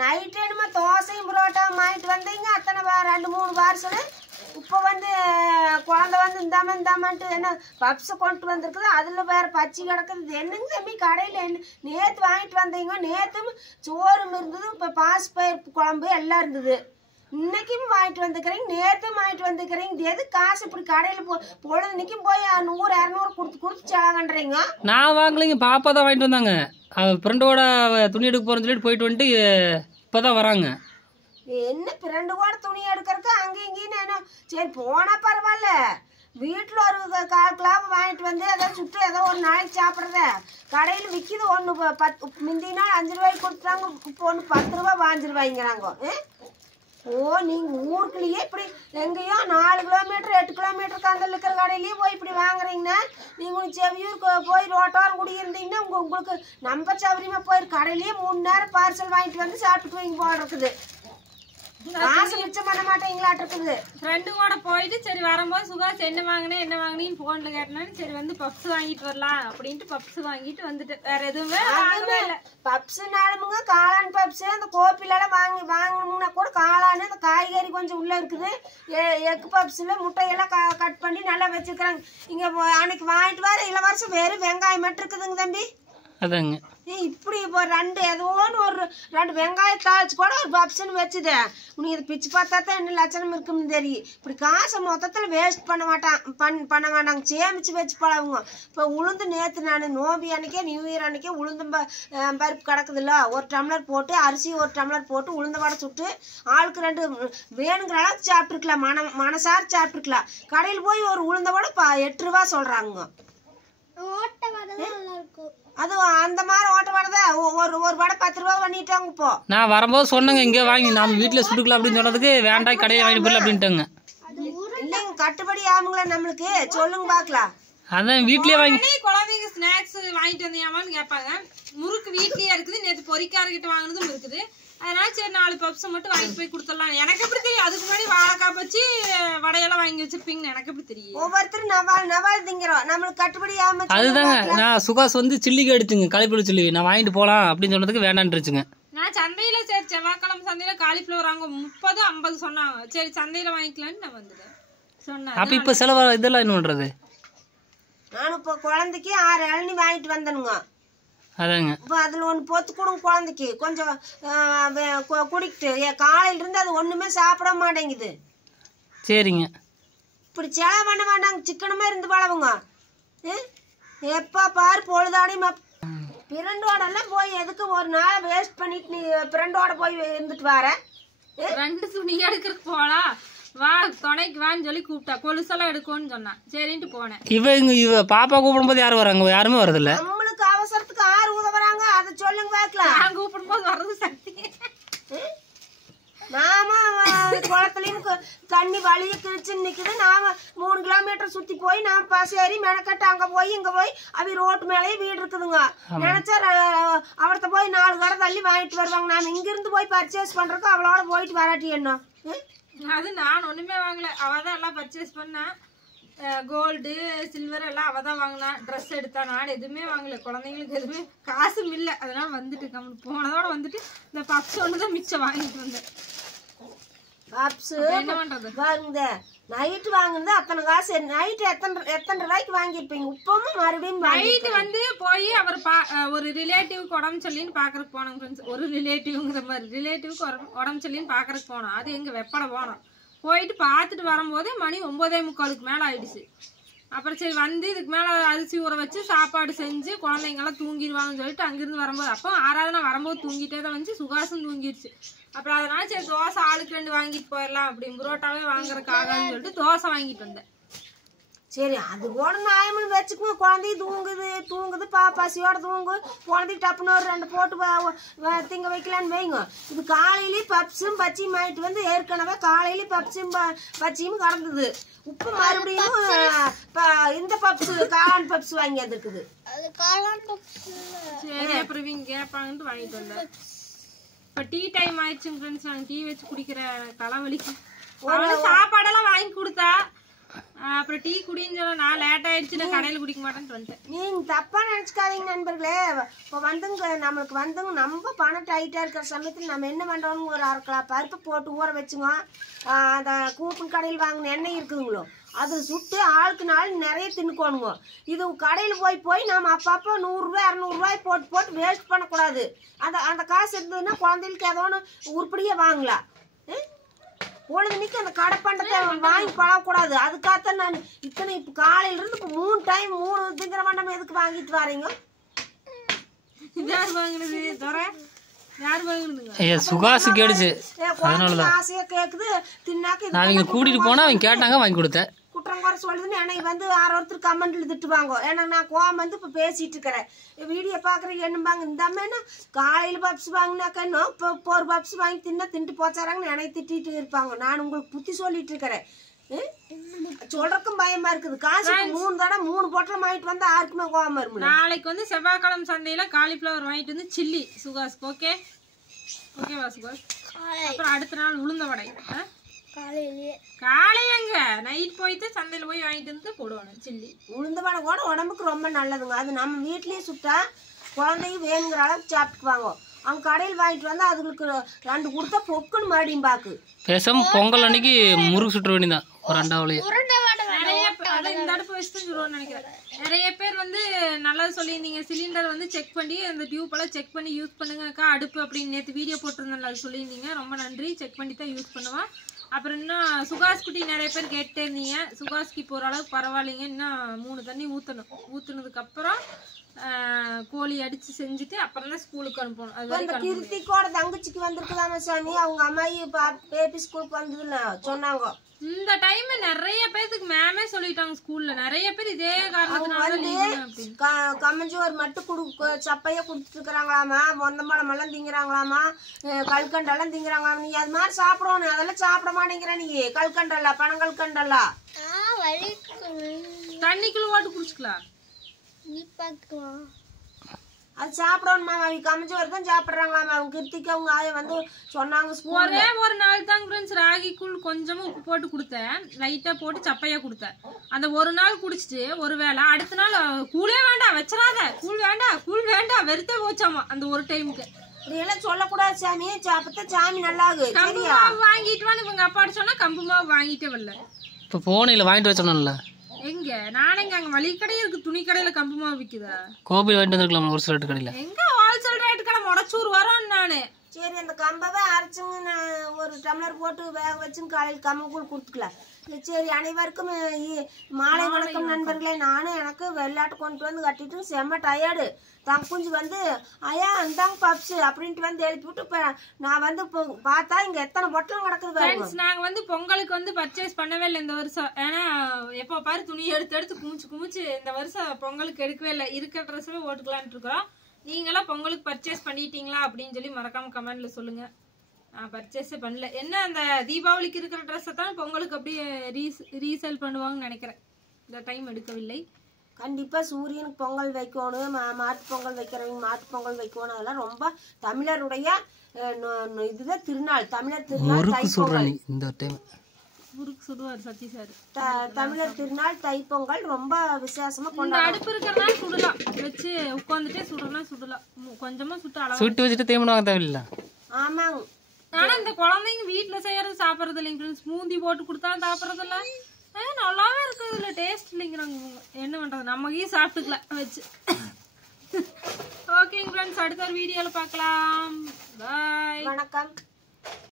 Night என்னமா தோசையும் புரோட்டாவும் வாங்கிட்டு வந்தீங்க அத்தனை 2-3 பார்சல். இப்போ வந்து குழந்தை வந்து இந்தாமன்ட்டு என்ன பப்ஸை கொண்டு வந்திருக்குது. அதில் வேறு பச்சை கிடக்குது. என்னங்க தம்பி கடையில் என்ன நேற்று வாங்கிட்டு வந்தீங்க? நேற்றும் சோறும் இருந்தது, இப்போ பாசிப்பயிறு குழம்பு எல்லாம் இருந்தது. இன்னைக்கும் வாங்கிட்டு வந்துக்கிறீங்க, நேற்றும் வாங்கிட்டு வந்துக்கிறீங்க. எது காசு இப்படி கடையில் பொழுதுனைக்கும் போய் 100-200 கொடுத்து செலவன்றீங்க? நான் வாங்கலைங்க, பாப்பா தான் வாங்கிட்டு வந்தாங்க. ஃப்ரெண்டோட துணி எடுக்க போகிறேன்னு சொல்லிட்டு போயிட்டு வந்துட்டு இப்போ தான் வராங்க. என்ன ஃப்ரெண்டு கூட துணி எடுக்கிறதுக்கு அங்கேயும் இங்கேயும் என்ன? சரி போனால் பரவாயில்ல, வீட்டில் ஒரு 1/4 கிலோ வாங்கிட்டு வந்து ஏதோ சுட்டு ஏதோ ஒரு நாளைக்கு சாப்பிட்றத. கடையில் விற்கிது ஒன்று 10, முந்தின நாள் 5 ரூபாய்க்கு கொடுத்தாங்க, இப்போ ஒன்று 10 ரூபா 5 ரூபாய்ங்கிறாங்க. ஓ நீங்கள் ஊருக்குள்ளேயே இப்படி எங்கேயோ 4 கிலோமீட்டர் 8 கிலோமீட்டருக்கு அந்த இருக்கிற கடையிலேயே போய் இப்படி வாங்குறீங்கன்னா, நீங்கள் செவியூருக்கு போய் ரோட்டோரம் குடியிருந்தீங்கன்னா உங்களுக்கு நம்ம சௌரியமாக போயிரு. கடையிலேயே 3 நேரம் பார்சல் வாங்கிட்டு வந்து சாப்பிட்டு வைங்க போல் இருக்குது. காசு மிச்சம் பண்ண மாட்டேங்களாட்டு இருக்குது. ஃப்ரெண்டு கூட போயிட்டு சரி வரும்போது சுகாஸ் என்ன வாங்கினேன்னு போன்ல கேட்டேன்னு சரி வந்து பப்ஸ் வாங்கிட்டு வரலாம் அப்படின்ட்டு பப்ஸ் வாங்கிட்டு வந்துட்டு வேற எதுவுமே இல்லை. பப்ஸ்னாலுமுங்க காளான் பப்ஸ் அந்த கோப்பிலெல்லாம் வாங்கணும்னா கூட காளான் அந்த காய்கறி கொஞ்சம் உள்ள இருக்குது. எக் பப்ஸ்ல முட்டையெல்லாம் கட் பண்ணி நல்லா வச்சுக்கிறாங்க. இங்க அன்னைக்கு வாங்கிட்டு வர இளவரசம் வெறும் வெங்காயம் மட்டும் இருக்குதுங்க தம்பி. அதாங்க இப்படி இப்போ ஒரு 2 வெங்காயம் தாளிச்சு கூட ஒரு பப்ஸ்ன்னு வச்சுது. உனக்கு இது பிச்சு பார்த்தா தான் என்ன லட்சணம் இருக்குன்னு தெரியும். இப்படி காசை மொத்தத்தில் வேஸ்ட் பண்ண மாட்டாங்க, சேமிச்சு வச்சு பழகுங்க. இப்போ உளுந்து நேற்று நான் நோம்பி அன்னைக்கே நியூ இயர் அன்னைக்கே உளுந்தும் பருப்பு கிடக்குதுல்ல, 1 டம்ளர் போட்டு அரிசி 1 டம்ளர் போட்டு உளுந்த வடை சுட்டு ஆளுக்கு 2 வேணுங்கிற அளவுக்கு சாப்பிட்டுருக்கலாம், மனசார சாப்பிட்டுருக்கலாம். கடையில் போய் ஒரு உளுந்த வடை 8 ரூபா சொல்கிறாங்க. அது அந்த மாதிரி ஓட்ட வடை ஒரு வடை 10 ரூபா பண்ணிட்டாங்க. இப்போ நான் வரும்போது சொன்னேங்க இங்கே வாங்கி நம்ம வீட்டில் சுட்டுக்கலாம் அப்படின்னு சொன்னதுக்கு வேண்டாம் கடையை வாங்கிட்டு போயிடல அப்படின்ட்டாங்க. இல்லைங்க கட்டுப்படி ஆகுங்களா நம்மளுக்கு? சொல்லுங்க பார்க்கலாம். அதான் வீட்லயே வாங்கி குழந்தைங்க ஸ்நாக்ஸ் வாங்கிட்டு வந்தியாமான்னு கேட்பாங்க. முறுக்கு வீட்லயே இருக்குது, நேற்று பொறிக்காரர்கிட்ட வாங்கினதும் இருக்குது. அதனால சரி 4 பப்ஸ் மட்டும் வாங்கிட்டு போய் கொடுத்துடலாம். எனக்கு எப்படி தெரியும்? அதுக்கு முன்னாடி வாழைக்காய் பச்சு வடையெல்லாம் வாங்கி வச்சிருப்பீங்கன்னு எனக்கு எப்படி தெரியும்? ஒவ்வொருத்தரும் நவால் திங்கிறோம், நம்மளுக்கு கட்டுப்படி ஆகாம. அதுதாங்க நான் சுகாஸ் வந்து சில்லிக்கு எடுத்துங்க, காலிஃப்ளவர் சில்லி நான் வாங்கிட்டு போகலாம் அப்படின்னு சொன்னதுக்கு வேண்டான்ட்டுருச்சுங்க. நான் சந்தையில சரி செவ்வாய்க்கிழமை சந்தையில காலிஃப்ளவர் வாங்க 30-50 சொன்னாங்க. சரி சந்தையில வாங்கிக்கலான்னு நான் வந்துட்டேன் சொன்னேன். அப்போ இப்போ செலவா இதெல்லாம் என்ன பண்ணுறது? நானும் இப்போ குழந்தைக்கு 6 இளநீ வாங்கிட்டு வந்தனுங்க. அதாங்க இப்போ அதில் 1 பொத்து கொடுங்க குழந்தைக்கு கொஞ்சம் குடிக்கிட்டு. காலையிலிருந்து அது ஒன்றுமே சாப்பிட மாட்டேங்குது. சரிங்க இப்படி செலவு பண்ண மாட்டாங்க, சிக்கனமே இருந்து பழவுங்க. எப்போ பாரு பொழுதாடையும் ஃப்ரெண்டோடெல்லாம் போய் எதுக்கு ஒரு நாள் வேஸ்ட் பண்ணிட்டு நீ ஃப்ரெண்டோட போய் இருந்துட்டு வர? 2 துணி எடுக்கிறதுக்கு போகலாம் வா துணைக்கு வான்னு சொல்லி கூப்பிட்டா, கொலுசெல்லாம் எடுக்கும்னு சொன்னான். சரின்ட்டு போனேன். இவ பாப்பா கூப்பிடும்போது யாரும் வராங்க? யாருமே வரதில்ல. நம்மளுக்கு அவசரத்துக்கு 6 உதவுறாங்க, அதை சொல்லுங்க பார்க்கலாம். நான் கூப்பிடும்போது வர்றது சக்தி. நாம குளத்துலயும் தண்ணி வழிய கிழிச்சு நிக்குது. நாம 3 கிலோமீட்டர் சுத்தி போய் நாம பசேரி மெனக்கட்டு அங்க போய் இங்க போய் அவி ரோட்டு மேலேயே வீடு இருக்குதுங்க. நினைச்சா அவர்கிட்ட போய் 4 கடை தள்ளி வாங்கிட்டு வருவாங்க. நாம இங்க இருந்து போய் பர்ச்சேஸ் பண்றதுக்கு அவளோட போயிட்டு வராட்டி என்ன? அது நான் ஒண்ணுமே வாங்கல, அவதான் எல்லாம் பர்ச்சேஸ் பண்ணா. கோல்டு சில்வர் எல்லாம் அவதான் வாங்கினா. ட்ரெஸ் எடுத்தா, நான் எதுவுமே வாங்கல. குழந்தைங்களுக்கு எதுவுமே காசும் இல்லை. அதனால வந்துட்டு கம்மி போனதோட வந்துட்டு இந்த பப்ஸ் ஒண்ணுதான் மிச்சம் வாங்கிட்டு வந்தேன். பப்ஸ் என்ன பண்றது பாருங்க, நைட்டு வாங்குனது அத்தனை காசு. நைட்டு எத்தனை ரூபாய்க்கு வாங்கிருப்பீங்க? இப்பவும் மறுபடியும் நைட்டு வந்து போய் அவர் ஒரு ரிலேட்டிவ்க்கு உடம்பு சொல்லின்னு பாக்குறதுக்கு போனோம் ஃப்ரெண்ட்ஸ். ஒரு ரிலேட்டிவ்ங்கிற மாதிரி ரிலேட்டிவ்க்கு உடம்பு சொல்லின்னு பாக்குறதுக்கு போனோம். அது எங்க வெப்பட போனோம். போயிட்டு பார்த்துட்டு வரும்போதே மணி 9:45 மேலே ஆயிடுச்சு. அப்புறம் சரி வந்து இதுக்கு மேலே அரிசி ஊற வச்சு சாப்பாடு செஞ்சு குழந்தைங்கெல்லாம் தூங்கிடுவாங்கன்னு சொல்லிட்டு அங்கிருந்து வரும்போது அப்போ 6வது நான் வரும்போது தூங்கிட்டே தான் வந்துச்சு. சுகாசும் தூங்கிடுச்சு. அப்புறம் அதனால சரி தோசை ஆளுக்கு 2 வாங்கிட்டு போயிடலாம் அப்படின்னு புரோட்டாவே வாங்குறதுக்கு ஆகாதுன்னு சொல்லிட்டு தோசை வாங்கிட்டு வந்தேன். சரி அது கூட நியாயம்னு வச்சுக்கோங்க. குழந்தைய தூங்குது பசியோட தூங்கு. குழந்தைக்கு டப்புன்னு ஒரு 2 போட்டு திங்க வைக்கலான்னு வைங்க. இது காலையிலேயே பப்ஸும் பச்சியும் ஆகிட்டு வந்து ஏற்கனவே காலையிலேயே பப்ஸும் பச்சியும் கடந்தது. உப்பு மறுபடியும் இந்த பப்ஸ் காளான் பப்ஸ் வாங்கி வந்துருக்குது. சரி அப்புறம் இவங்க கேட்பாங்கன்ட்டு வாங்கிட்டு வந்தேன். இப்போ டீ டைம் ஆயிடுச்சுங்க ஃப்ரெண்ட்ஸ். நாங்கள் டீ வச்சு குடிக்கிற தலைவலிக்கு சாப்பாடெல்லாம் வாங்கி கொடுத்தா அப்புறம் டீ குடின்னு சொல்ல நான் லேட் ஆயிடுச்சு நான் கடையில குடிக்க மாட்டேன்னு வந்துட்டேன். நீங்க தப்பா நினைச்சுக்காதீங்க நண்பர்களே. இப்போ வந்துங்க நம்மளுக்கு வந்துங்க நம்ம பணம் டைட்டா இருக்கிற சமயத்தில் நம்ம என்ன பண்றோம்னு ஒரு 1/2 கிலோ பருப்பு போட்டு ஊற வச்சுங்க. அந்த கூப்பன் கடையில் வாங்கின எண்ணெய் இருக்குதுங்களோ அது சுட்டு ஆளுக்கு நாள் நிறைய தின்னுக்கோணுங்க. இது கடையில் போய் நம்ம அப்பப்போ 100 ரூபாய் 200 ரூபாய் போட்டு வேஸ்ட் பண்ணக்கூடாது. அந்த காசு இருந்ததுன்னா குழந்தைகளுக்கு ஏதோ ஒன்று உருப்படியாக வாங்கலாம். பொழுதுனிக்கு அந்த கடை பண்டத்தை வாங்கி பழகக்கூடாது. அதுக்காகத்தான் நான் இத்தனை இப்போ காலையிலிருந்து இப்போ 3 டைம் 3 திங்கிற பண்டம் எதுக்கு வாங்கிட்டு வரீங்க? யார் வாங்கினது தர யார் வாங்கினதுங்க? சுகாசு கேடுச்சு. அதனாலதான் ஆசையா கேக்குது தின்னாக்க நான் இங்க கூட்டிட்டு போனா அவங்க கேட்டாங்க வாங்கி கொடுத்தேன். குற்றம் குறை சொல்லுதுன்னு என்னை வந்து ஒருத்தர் கமெண்ட்ல திட்டுவாங்க. ஏன்னா நான் கோவம் வந்து இப்போ பேசிட்டு இருக்கிறேன். வீடியோ பாக்குறேன் என்னம்பாங்க இந்த அம்மா என்ன காலையில பப்ஸ் வாங்கினாக்கா இன்னும் இப்போ ஒரு பப்ஸ் வாங்கி தின்னுட்டு போச்சாராங்கன்னு என்னை திட்டிட்டு இருப்பாங்க. நான் உங்களுக்கு புத்தி சொல்லிட்டு இருக்கிறேன். சொல்றதுக்கும் பயமா இருக்குது. காசு 3 தடவை 3 பொட்டலம் வாங்கிட்டு வந்து யாருக்குமே கோவம் வரும். நாளைக்கு வந்து செவ்வாய்க்கிழமை சந்தையில காலிஃபிளவர் வாங்கிட்டு வந்து சில்லி சுகாஸ்க்கு. ஓகேவா சுகாஸ்? அப்புறம் அடுத்த நாள் உளுந்த வடை. காலையங்க நைட் போயிட்டு சந்தையில போய் வாங்கிட்டு வந்து போடுவாங்க சில்லி. உளுந்த வடை கூட உடம்புக்கு ரொம்ப நல்லதுங்க. அது நம்ம வீட்லயே சுட்டா குழந்தைங்க வேணுங்கிற அளவுக்கு சாப்பிட்டுக்குவாங்க. அவங்க கடையில் வாங்கிட்டு வந்து அதுங்களுக்கு 2 கொடுத்தா பொக்குன்னு மறுபடியும் பாக்கு. பேசாம பொங்கல் அன்னைக்கு முறுக்கு சுற்ற வேண்டியதான் ஒரு 2 இந்த அடுப்பு வச்சுட்டு சொல்லுவோம்னு நினைக்கிறேன். நிறைய பேர் வந்து நல்லா சொல்லியிருந்தீங்க சிலிண்டர் வந்து செக் பண்ணி அந்த டியூப் எல்லாம் செக் பண்ணி யூஸ் பண்ணுங்கக்கா அடுப்பு அப்படின்னு நேற்று வீடியோ போட்டிருந்தேன். அது சொல்லியிருந்தீங்க. ரொம்ப நன்றி. செக் பண்ணி தான் யூஸ் பண்ணுவேன். அப்புறம் இன்னும் சுகாஸ் குட்டி நிறைய பேர் கேட்டே இருந்தீங்க. சுகாஸ்க்கு இப்போ ஓரளவுக்கு பரவாயில்லைங்க. இன்னும் 3 தண்ணி ஊற்றுனதுக்கு அப்புறம் கோழி அடிச்சு செஞ்சுட்டு அப்புறம் தான் ஸ்கூலுக்கு அனுப்பணும். அது கிருத்திக்கோட தங்கச்சிக்கு வந்திருக்கலாமா சாமி? அவங்க அம்மாயி பேபி ஸ்கூலுக்கு வந்ததுன்னு சொன்னாங்க. இந்த டைம் நிறைய பேருக்கு மேமே சொல்லிட்டாங்க. ஸ்கூல்ல நிறைய பேர் இதே காரணத்தினால கம்மஞ்சோறு மட்டும் சப்பையா குடுத்துட்டு இருக்கிறாங்களாமா. மொந்தம்பழம் எல்லாம் திங்கிறாங்களாமா. கல்கண்டெல்லாம் திங்கிறாங்களாமா. நீ அது மாதிரி சாப்பிடணும். அதெல்லாம் சாப்பிட மாட்டேங்கிற நீ. கல்கண்டல்ல பனங்கல்கண்டல்ல தண்ணிக்குள்ள ஓட்டு குடிச்சுக்கலாம். அது சாப்பிடணுமா? அவங்க கம்மஞ்சோறு தான் சாப்பிட்றாங்களாமா. அவங்க கிருத்திக்கு அவங்க ஆய வந்து சொன்னாங்க. ஒரே ஒரு நாள் தான் ஃப்ரெண்ட்ஸ் ராகி கூழ் கொஞ்சமா உப்பு போட்டு கொடுத்தேன். லைட்டா போட்டு சப்பையா கொடுத்தேன். அந்த ஒரு நாள் குடிச்சிட்டு ஒரு வேளை அடுத்த நாள் கூழே வேண்டாம் வச்சிடாத கூழ் வேண்டாம் வெறுத்தே போச்சாமா அந்த ஒரு டைமுக்கு. இதெல்லாம் சொல்லக்கூடாது சாமி. அப்பதான் சாமி நல்லாகு. கம்பு மாவு வாங்கிட்டு வான்னு இவங்க அப்பா சொன்னா கம்பு மாவு வாங்கிட்டே வரல. இப்ப போனையில வாங்கிட்டு வச்சோம்ல. எங்க நானேங்க அங்க மளிகை கடை இருக்கு. துணி கடையில கம்பு மாவு விக்குதா? கோபி வாங்கிட்டு வந்துருக்கலாம் ஒரு சில கடையில. எங்க ஹோல்சேல் ரேட் கடை முடச்சூர் வரோம் நானு. சரி அந்த கம்பவே அரைச்சுங்க ஒரு டம்ளர் போட்டு வேக வச்சுன்னு காலையில் கம்பங்கூழ் கொடுத்துக்கலாம். சரி அனைவருக்கும் மாலை வணக்கம் நண்பர்களே. நானும் எனக்கு வெள்ளாட்டு கொண்டு வந்து கட்டிட்டு செம்ம டயர்டு. தங்குஞ்சு வந்து ஐயா இந்தாங்க பப்ஸ் அப்படின்ட்டு வந்து எழுப்பி விட்டு இப்போ நான் வந்து இப்போ பார்த்தா இங்கே எத்தனை பொட்டலம் கிடக்குது. நாங்கள் வந்து பொங்கலுக்கு வந்து பர்ச்சேஸ் பண்ணவே இல்லை இந்த வருஷம். ஏன்னா எப்போ பாரு துணி எடுத்து குமிச்சு இந்த வருஷம் பொங்கலுக்கு எடுக்கவே இல்லை. இருக்கிற ட்ரெஸ்ஸவே ஓட்டுக்கலான்ட்டு இருக்கிறோம். நீங்களாம் பொங்கலுக்கு பர்ச்சேஸ் பண்ணிட்டீங்களா அப்படின்னு சொல்லி மறக்காம கமெண்ட்ல சொல்லுங்க. நான் பர்ச்சேஸே பண்ணல. என்ன அந்த தீபாவளிக்கு இருக்கிற ட்ரெஸ்ஸை தான் பொங்கலுக்கு அப்படியே ரீசேல் பண்ணுவாங்கன்னு நினைக்கிறேன். இந்த டைம் எடுக்கவில்லை. கண்டிப்பாக சூரியனுக்கு பொங்கல் வைக்கணும். மாட்டு பொங்கல் வைக்கிறவங்க மாட்டு பொங்கல் வைக்கணும். அதெல்லாம் ரொம்ப தமிழருடைய இதுதான் திருநாள். தமிழர் திருநாள் தைப்பொங்கல். இந்த டைம் முறுக்கு சுடுவார் சத்தி சார். தமிழர் திருநாள் தைப்பொங்கல் ரொம்ப விசேஷமா கொண்டாடுறோம். அடுப்பு இருக்கிறனால சுடலாம். வச்சு உட்காந்துட்டே சுடலாம். கொஞ்சமா சுட்டு வச்சுட்டு தேமனாக தேவையில்லை. ஆமாங்க. ஆனா இந்த குழந்தைங்க வீட்டுல செய்யறது சாப்பிடறது இல்லைங்க. ஸ்மூதி போட்டு கொடுத்தா சாப்பிடறது இல்ல. நல்லாவே இருக்குது. இல்ல டேஸ்ட் இல்லைங்கிறாங்க. என்ன பண்றது நமக்கே சாப்பிட்டுக்கலாம் வச்சு. ஓகேங்க ஃப்ரெண்ட்ஸ் அடுத்த ஒரு வீடியோல பார்க்கலாம். பாய் வணக்கம்.